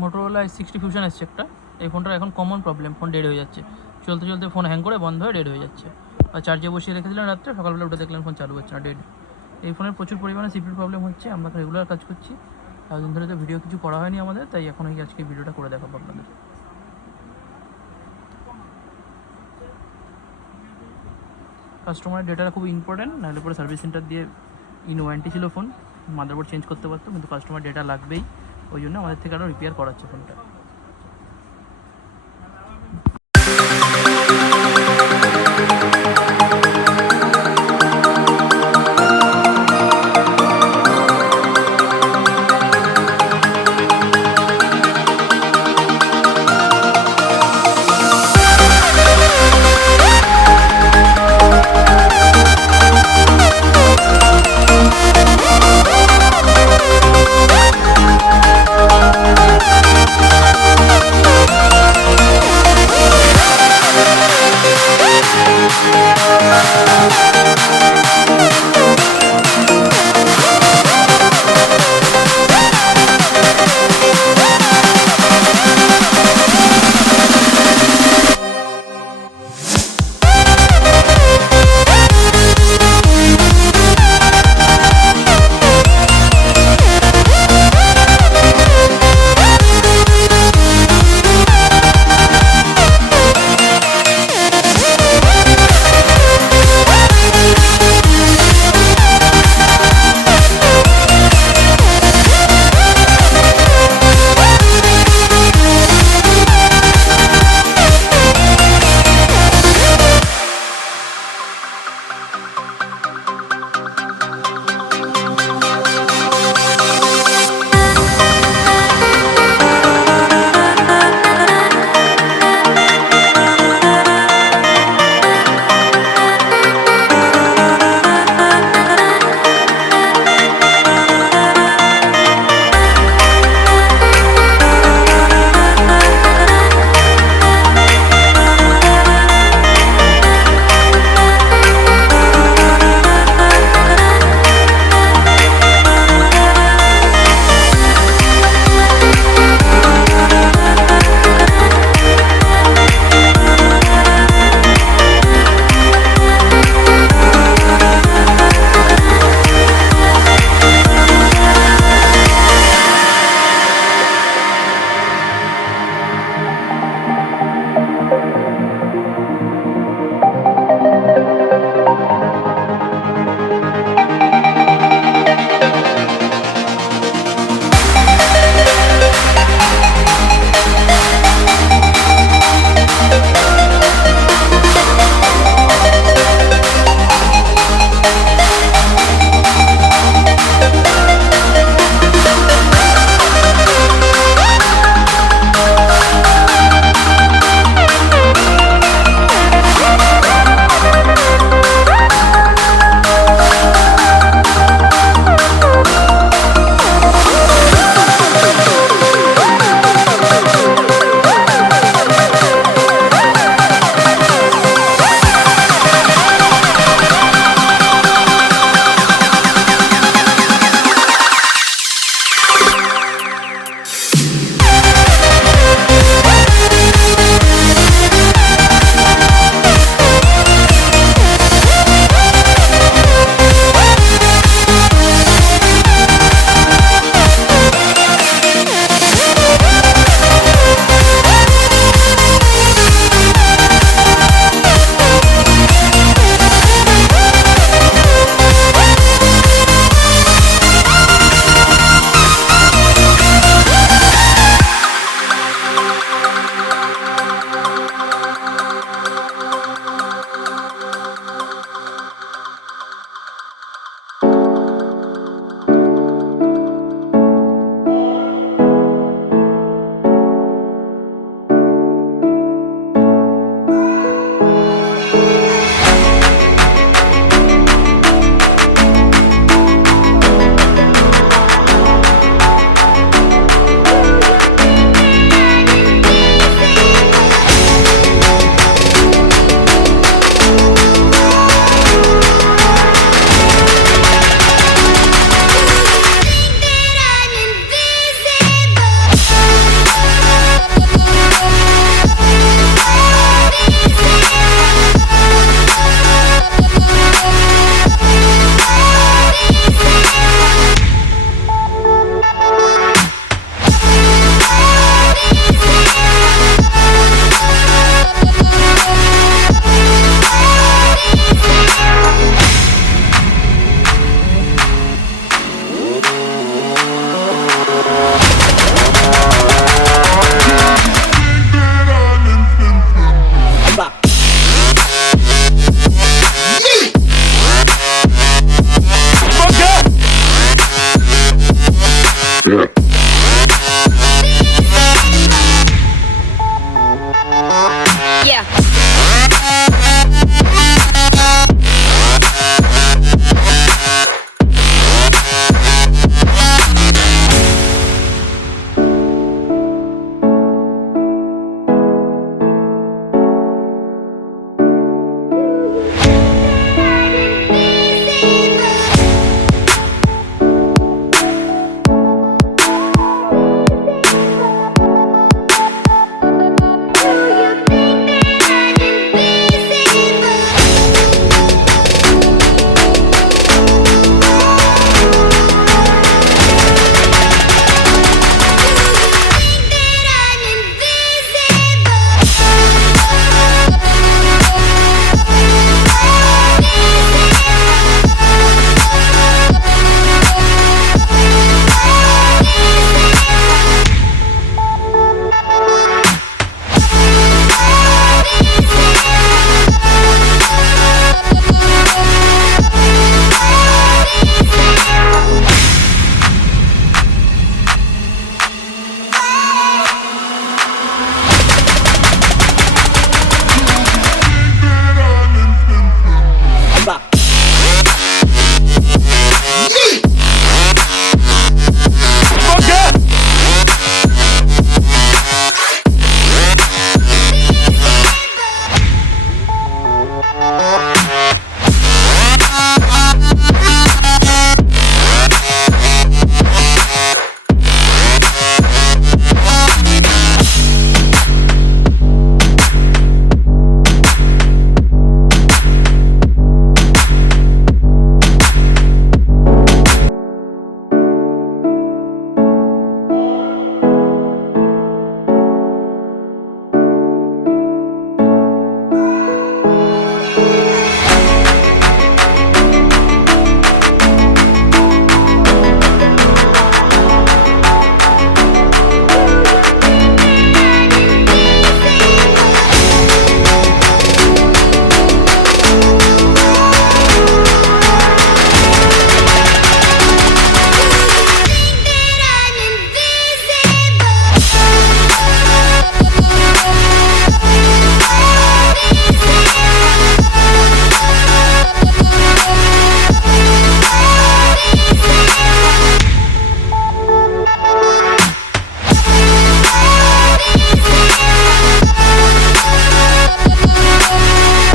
Motorola S60 fusion এসছে একটা। এই ফোনটার এখন কমন প্রবলেম, ফোন ডেড হয়ে যাচ্ছে, চলতে চলতে ফোন হ্যাং করে বন্ধ হয়ে ডেড হয়ে যাচ্ছে। আর চার্জে বসিয়ে রেখেছিলাম রাত্রে, সকালবেলা উঠে দেখলাম ফোন চালু হচ্ছে না, ডেড। এই ফোনের প্রচুর পরিমাণে সিপির প্রবলেম হচ্ছে। আমরা তো রেগুলার কাজ করছি, এতদিন ধরে তো ভিডিও কিছু করা হয়নি আমাদের, তাই এখন এই আজকে ভিডিওটা করে দেখাবো আপনাদের। কাস্টমারের ডেটাটা খুব ইম্পর্টেন্ট, নাহলে পরে সার্ভিস সেন্টার দিয়ে ইন ওয়ারেন্টি ছিল ফোন, মাদারবোর্ড চেঞ্জ করতে পারতো, কিন্তু কাস্টমার ডেটা লাগবেই, ওই জন্য আমাদের থেকে আরও রিপেয়ার করাচ্ছে ফোনটা।